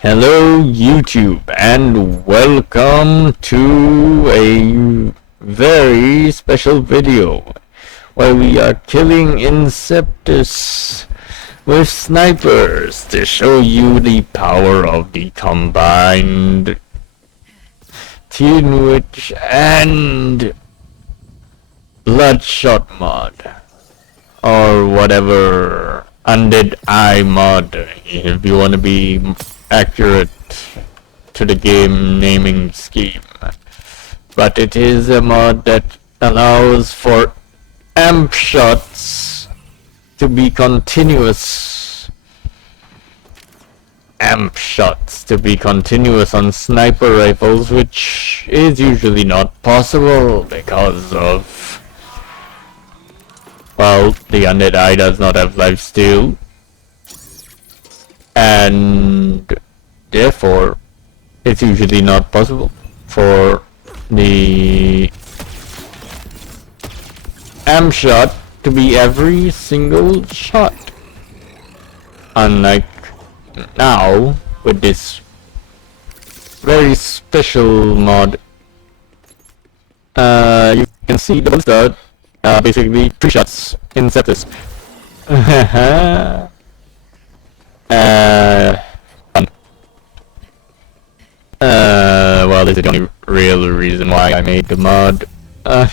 Hello YouTube and welcome to a very special video where we are killing Inceptus with snipers to show you the power of the combined Teen Witch and Bloodshot mod or whatever Undead Eye mod if you want to be accurate to the game naming scheme, but it is a mod that allows for amp shots to be continuous. On sniper rifles, which is usually not possible because of, well, the Undead Eye does not have lifesteal, and therefore it's usually not possible for the amp shot to be every single shot, unlike now with this very special mod. You can see the monster basically 3 shots in Inceptus. Well, this is the only real reason why I made the mod. So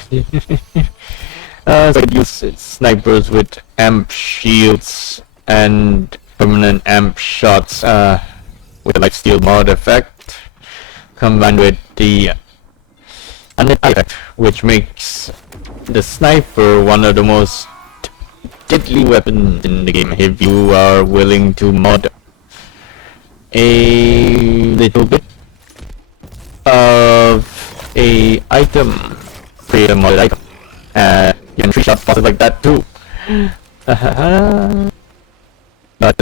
I could use snipers with amp shields and permanent amp shots with the lifesteal mod effect, combined with the Undead Eye effect, which makes the sniper one of the most deadly weapons in the game if you are willing to mod a little bit of a item, create a modded item. You can 3-shot bosses like that too. But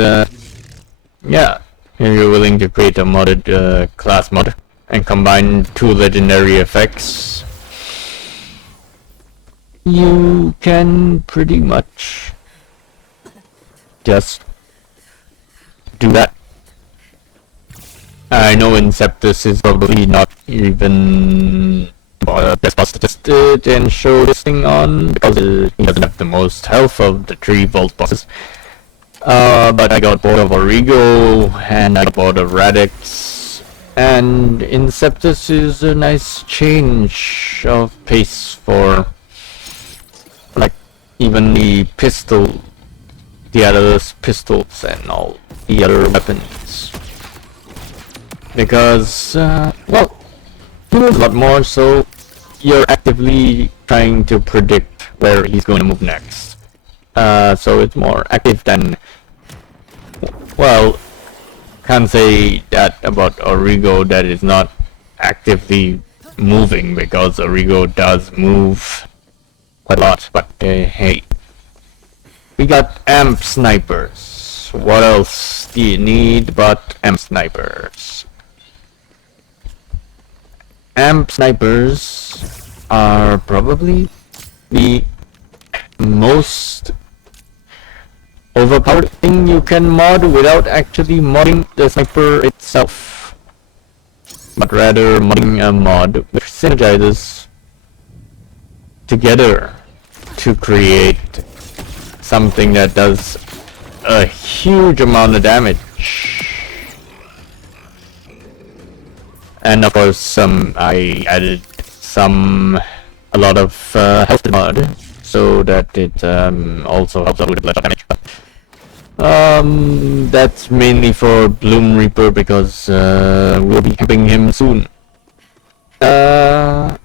yeah, if you're willing to create a modded class mod and combine 2 legendary effects, you can pretty much just do that. I know Inceptus is probably not even best boss to test it and show this thing on because he doesn't have the most health of the 3 vault bosses. But I got bored of Origo and I got bored of Radix, and Inceptus is a nice change of pace for, like, even the other pistols and all the other weapons, because well, he moves a lot more, so you're actively trying to predict where he's going to move next. So it's more active than, well, can't say that about Origo that is not actively moving, because Origo does move quite a lot, but hey, we got amp snipers. What else do you need but amp snipers? Amp snipers are probably the most overpowered thing you can mod without actually modding the sniper itself, but rather modding a mod which synergizes together to create something that does a huge amount of damage. And of course, I added a lot of health mod so that it also helps out with the bloodshot damage. That's mainly for Bloom Reaper because we'll be camping him soon. And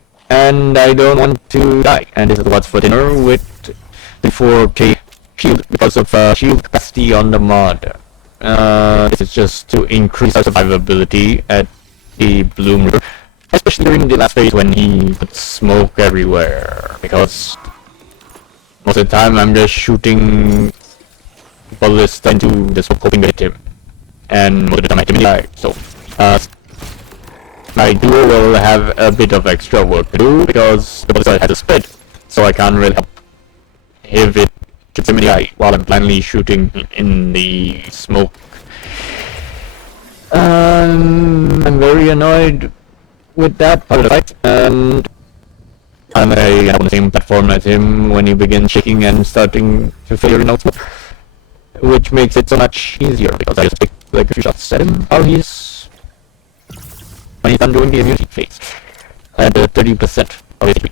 I don't want to die. And this is what's for dinner with the 4K shield because of shield capacity on the mod. This is just to increase our survivability at the Bloom Reaper, especially during the last phase when he puts smoke everywhere, because most of the time I'm just shooting ballista into the smoke hoping to hit him, and most of the time I can die. So my duo will have a bit of extra work to do because the ballista has a spread, so I can't really help if it shoots him in the eye while I'm blindly shooting in the smoke. I'm very annoyed with that part of the fight, and I'm on the same platform as him when he begins shaking and starting to fail notes, which makes it so much easier because I just take like a few shots at him when he's done doing the immunity phase at 30% of his HP.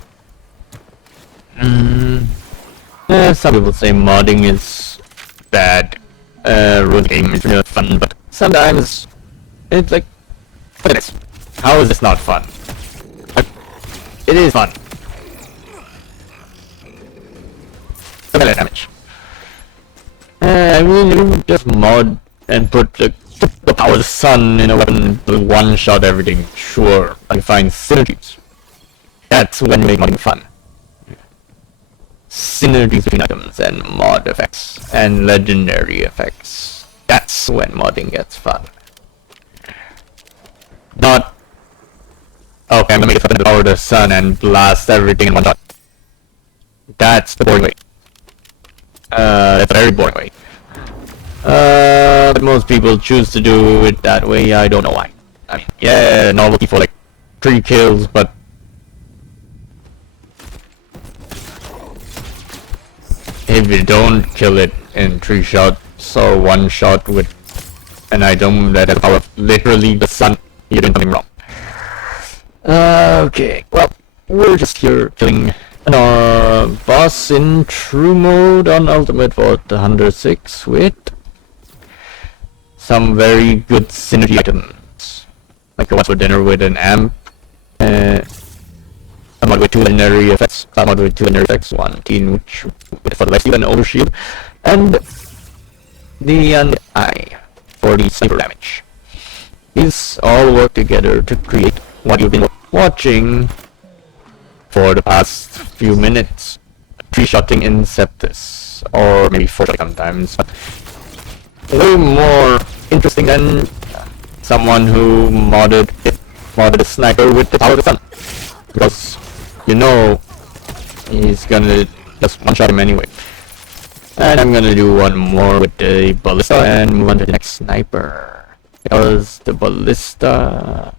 Some people say modding is bad, rules the game, it's really not fun, but sometimes it's like, look at this. How is this not fun? Like, it is fun. Look at that damage. I mean, you can just mod and put the power of the sun in a weapon to one-shot everything. Sure, I find synergies. That's when you make modding fun. Synergies between items and mod effects and legendary effects. That's when modding gets fun. Not, okay, I'm gonna make it happen to the power of the sun and blast everything in one shot. That's the boring way. That's a very boring way. But most people choose to do it that way. I don't know why. I mean, yeah, novelty for like 3 kills, but if you don't kill it in 3 shots or 1 shot with an item that has the power of literally the sun, you're doing something wrong. Okay, well, we're just here killing a boss in true mode on ultimate for the 106 with some very good synergy items. Like a What's for Dinner with an amp, a mod with 2 legendary effects, a mod with 2 legendary effects, one teen which for the lifesteal and overshield, and the eye for the sniper damage. These all work together to create what you've been watching for the past few minutes. 3-shotting Inceptus, or maybe 4-shotting sometimes, but a little more interesting than someone who modded a sniper with the power of the sun, because you know he's gonna just one-shot him anyway. And I'm gonna do one more with the ballista and move on to the next sniper, because the ballista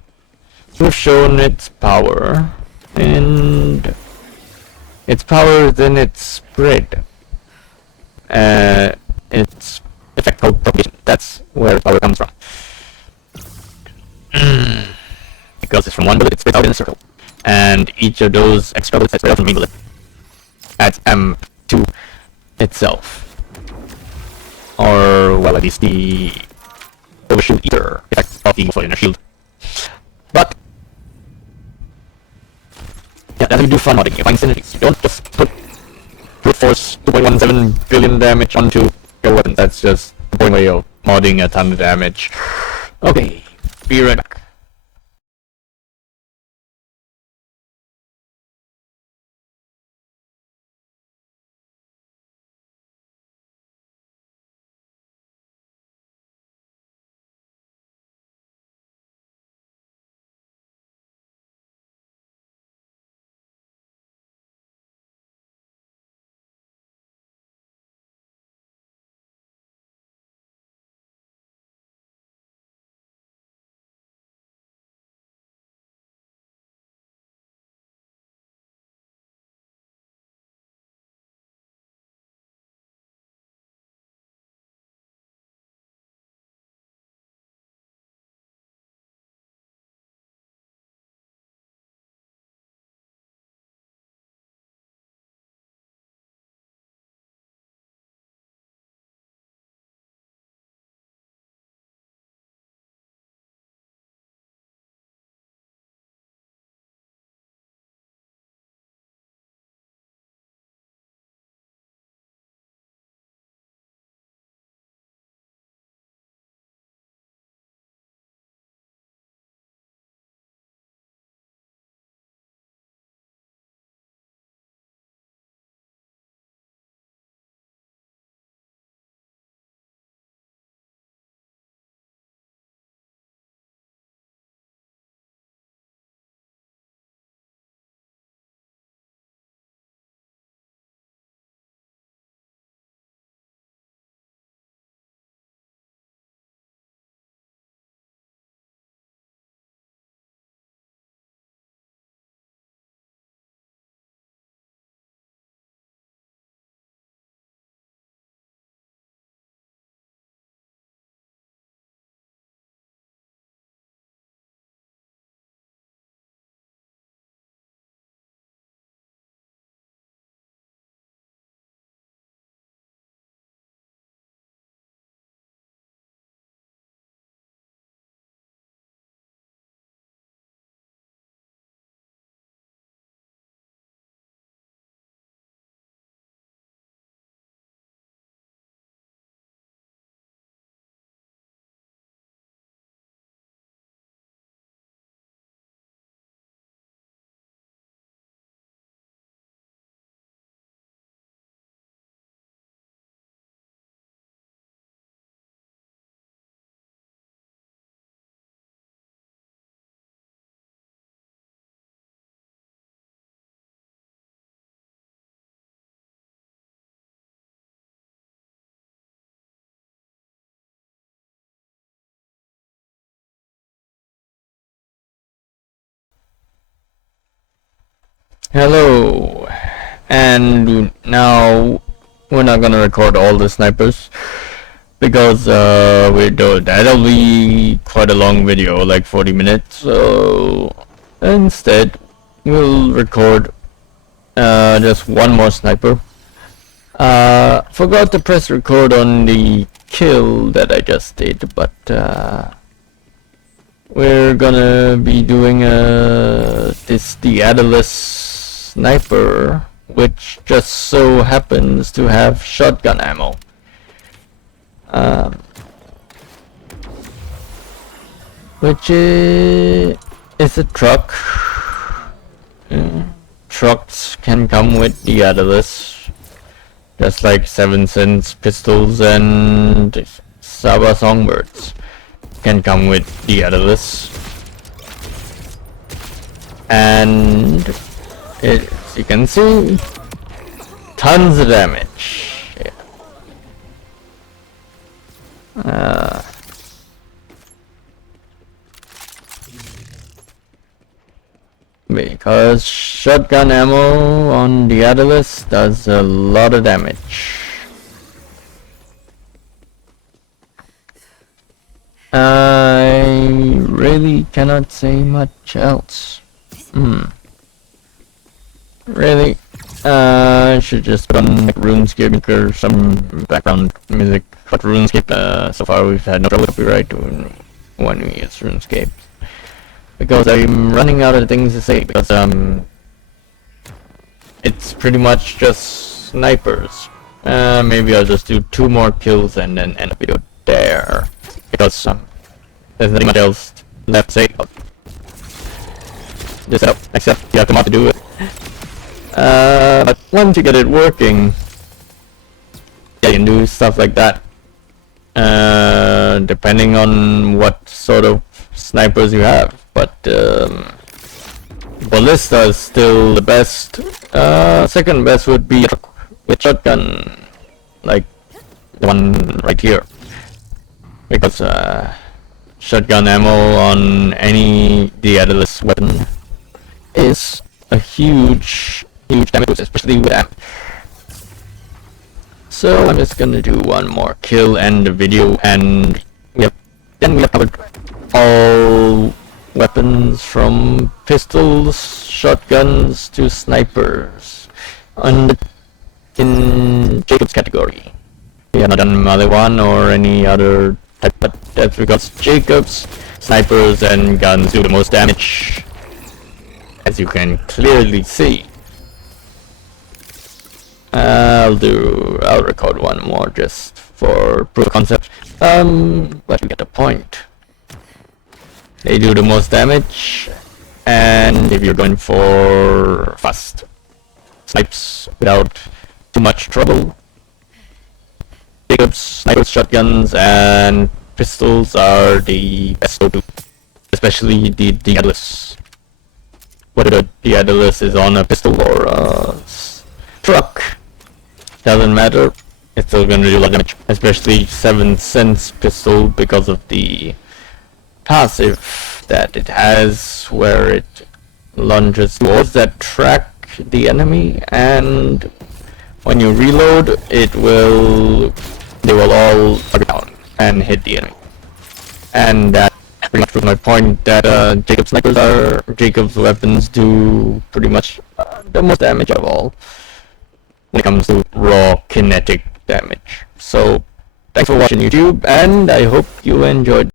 has shown its power, and its power is in its spread. Its effect called propagation. That's where power comes from. Because it's from one bullet, it's spread out in a circle. And each of those extra bullets that spread out from the main bullet adds amp to itself. Or, well, at least the shield eater effect of the full inner shield. But yeah, that's how you do fun modding. You find synergies. You don't just put brute force 2.17 billion damage onto your weapon. That's just a boring way of modding a ton of damage. Okay, be right back. Hello, and now we're not gonna record all the snipers because that'll be quite a long video, like 40 minutes. So instead, we'll record just one more sniper. Forgot to press record on the kill that I just did, but we're gonna be doing the Adderless sniper, which just so happens to have shotgun ammo. Which is a truck. Trucks can come with the Adderless, just like 7 cents pistols and Saba songbirds can come with the Adderless. And as you can see, tons of damage. Because shotgun ammo on the Adderless does a lot of damage. I really cannot say much else. Really? I should just put on like RuneScape or some background music. But RuneScape, so far we've had no trouble with copyright when we use RuneScape. Because I'm running out of things to say, because it's pretty much just snipers. Maybe I'll just do 2 more kills and then end the video there. Because there's nothing much else left to say about this setup, except you have to mod to do it. But once you get it working, yeah, you can do stuff like that. Depending on what sort of snipers you have. But Ballista is still the best. Second best would be with shotgun, like the one right here. Because shotgun ammo on any Adderless weapon is a huge damage, especially with amp. So I'm just gonna do one more kill, end the video, and then we have covered all weapons from pistols, shotguns to snipers in Jakobs category. We have not done Maliwan or any other type, but that's because Jakobs, snipers and guns do the most damage, as you can clearly see. I'll record one more just for proof of concept. But we get the point. They do the most damage, and if you're going for fast snipes without too much trouble, Jakobs, snipers, shotguns, and pistols are the best go-to, especially the Adderless. Whether the Adderless is on a pistol or a truck, doesn't matter, it's still gonna do a lot of damage, especially 7 cents pistol because of the passive that it has, where it lunges towards that track the enemy, and when you reload, they will all target down and hit the enemy. And that pretty much proves my point that Jakobs weapons do pretty much the most damage of all when it comes to raw kinetic damage. So thanks for watching YouTube, and I hope you enjoyed.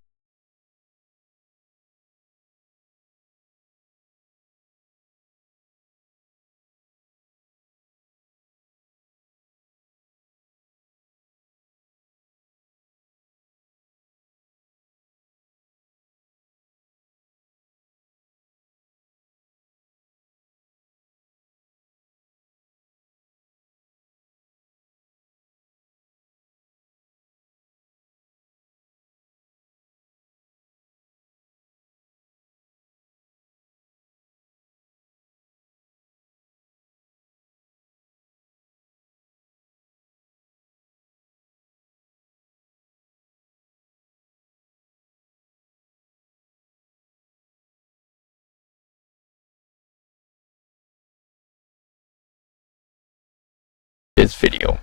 this video.